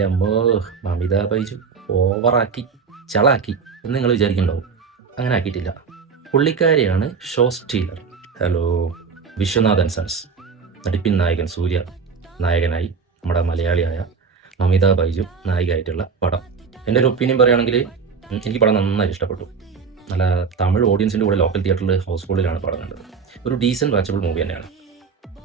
എൻ്റെ അമ്മോ, മമിത ബൈജു ഓവറാക്കി ചളാക്കി എന്ന് നിങ്ങൾ വിചാരിക്കുന്നുണ്ടാവും. അങ്ങനെ ആക്കിയിട്ടില്ല. പുള്ളിക്കാരിയാണ് show stealer. Hello, Viswanathan sons നടിപ്പിൻ നായകൻ സൂര്യ നായകനായി നമ്മുടെ മലയാളിയായ മമിത ബൈജു നായികയായിട്ടുള്ള പടം. എൻ്റെ ഒരു ഒപ്പീനിയൻ പറയുകയാണെങ്കിൽ എനിക്ക് പടം നന്നായി ഇഷ്ടപ്പെട്ടു. നല്ല തമിഴ് ഓഡിയൻസിൻ്റെ കൂടെ ലോക്കൽ തിയേറ്ററിൽ ഹൗസ്ഫുള്ളിലാണ് പടം കണ്ടത്. ഒരു ഡീസൻറ്റ് വാച്ചബിൾ മൂവി തന്നെയാണ്.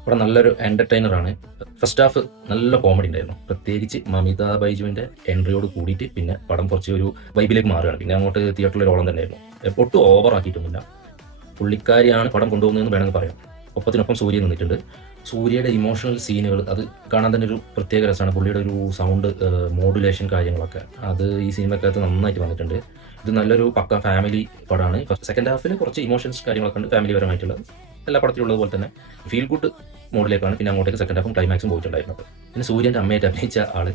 ഇവിടെ നല്ലൊരു എൻ്റർടൈനറാണ്. ഫസ്റ്റ് ഹാഫ് നല്ല കോമഡി ഉണ്ടായിരുന്നു, പ്രത്യേകിച്ച് മമിത ബൈജുവിൻ്റെ എൻട്രിയോട് കൂടിയിട്ട് പിന്നെ പടം കുറച്ച് ഒരു വൈബിലേക്ക് മാറുകയാണ്. പിന്നെ അങ്ങോട്ട് തിയേറ്ററിൽ ഒരു ഓളം തന്നെയായിരുന്നു. ഒട്ടും ഓവറാക്കിയിട്ടൊന്നുമില്ല. പുള്ളിക്കാരിയാണ് പടം കൊണ്ടുപോകുന്നതെന്ന് വേണമെങ്കിൽ പറയാം. ഒപ്പത്തിനൊപ്പം സൂര്യ നിന്നിട്ടുണ്ട്. സൂര്യയുടെ ഇമോഷണൽ സീനുകൾ അത് കാണാൻ തന്നെ ഒരു പ്രത്യേക രസമാണ്. പുള്ളിയുടെ ഒരു സൗണ്ട് മോഡുലേഷൻ കാര്യങ്ങളൊക്കെ അത് ഈ സിനിമക്കകത്ത് നന്നായിട്ട് വന്നിട്ടുണ്ട്. ഇത് നല്ലൊരു പക്ക ഫാമിലി പടമാണ്. സെക്കൻഡ് ഹാഫിൽ കുറച്ച് ഇമോഷൻസ് കാര്യങ്ങളൊക്കെ ഉണ്ട്, ഫാമിലി പരമായിട്ടുള്ളത്. എല്ലാ പടത്തിലുള്ളത് പോലെ തന്നെ ഫീൽ ഗുഡ് മോഡിലേക്കാണ് പിന്നെ അങ്ങോട്ടേക്ക് സെക്കൻഡ് ഹാഫും ക്ലൈമാക്സും പോയിട്ടുണ്ടായിരുന്നത്. പിന്നെ സൂര്യൻ്റെ അമ്മയായിട്ട് അഭിനയിച്ച ആൾ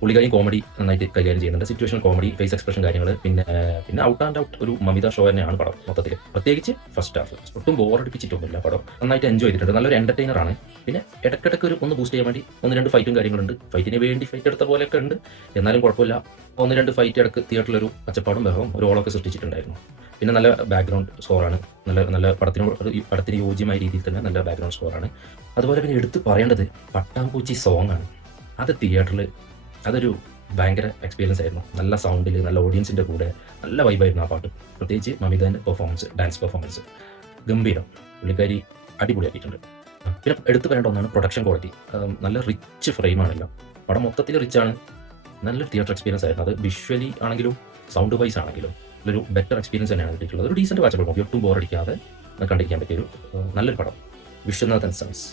പുള്ളിക്കാരിയും കോമഡി നന്നായിട്ട് കൈകാര്യം ചെയ്യുന്നുണ്ട്. സിറ്റുവേഷണൽ കോമഡി, ഫേസ് എക്സ്പ്രഷൻ കാര്യങ്ങൾ, പിന്നെ ഔട്ട് ആൻഡ് ഔട്ട് ഒരു മമിത ഷോ തന്നെയാണ് പടം മൊത്തത്തിൽ. പ്രത്യേകിച്ച് ഫസ്റ്റ് ഹാഫ് ഒട്ടും ബോറടിപ്പിച്ചിട്ടൊന്നുമില്ല. പടം നന്നായിട്ട് എൻജോയ് ചെയ്തിട്ടുണ്ട്. നല്ലൊരു എൻ്റർടൈനറാണ്. പിന്നെ ഇടയ്ക്കിടയ്ക്ക് ഒന്ന് ബൂസ്റ്റ് ചെയ്യാൻ വേണ്ടി 1-2 ഫൈറ്റും കാര്യങ്ങളുണ്ട്. ഫൈറ്റിന് വേണ്ടി ഫൈറ്റ് എടുത്ത പോലെയൊക്കെ ഉണ്ട്, എന്നാലും കുഴപ്പമില്ല. 1-2 ഫൈറ്റ് ഇടയ്ക്ക് തിയേറ്ററിലൊരു ഒച്ചപ്പാടും ബഹവും ഒരു ഓളൊക്കെ സൃഷ്ടിച്ചിട്ടുണ്ടായിരുന്നു. പിന്നെ നല്ല ബാക്ക്ഗ്രൗണ്ട് സ്കോറാണ്. നല്ല പടത്തിന് യോജ്യമായ രീതിയിൽ തന്നെ നല്ല ബാക്ക്ഗ്രൗണ്ട് സ്കോറാണ്. അതുപോലെ പിന്നെ എടുത്ത് പറയേണ്ടത് പട്ടാമ്പൂച്ചി സോങ് ആണ്. അത് തിയേറ്ററിൽ അതൊരു ഭയങ്കര എക്സ്പീരിയൻസ് ആയിരുന്നു. നല്ല സൗണ്ടിൽ, നല്ല ഓഡിയൻസിൻ്റെ കൂടെ നല്ല വൈബായിരുന്നു ആ പാട്ട്. പ്രത്യേകിച്ച് മമിതേൻ്റെ പെർഫോമൻസ്, ഡാൻസ് പെർഫോമൻസ് ഗംഭീരം. പുള്ളിക്കാരി അടിപൊളിയാക്കിയിട്ടുണ്ട്. പിന്നെ എടുത്തു പറയേണ്ട ഒന്നാണ് പ്രൊഡക്ഷൻ ക്വാളിറ്റി. നല്ല റിച്ച് ഫ്രെയിമാണല്ലോ. പടം മൊത്തത്തിൽ റിച്ചാണ്. നല്ലൊരു തിയേറ്റർ എക്സ്പീരിയൻസ് ആയിരുന്നു. അത് വിഷ്വലി ആണെങ്കിലും സൗണ്ട് വൈസ് ആണെങ്കിലും ഒരു ബെറ്റർ എക്സ്പീരിയൻസ് തന്നെയാണ് കിട്ടിയിട്ടുള്ളത്. ഒരു ഡീസൻറ്റ് വാച്ചബിൾ മൂവി, ഒട്ടും ബോറടിക്കാതെ കണ്ടിരിക്കാൻ പറ്റിയൊരു നല്ലൊരു പടം. വിശ്വനാഥൻ സൺസ്.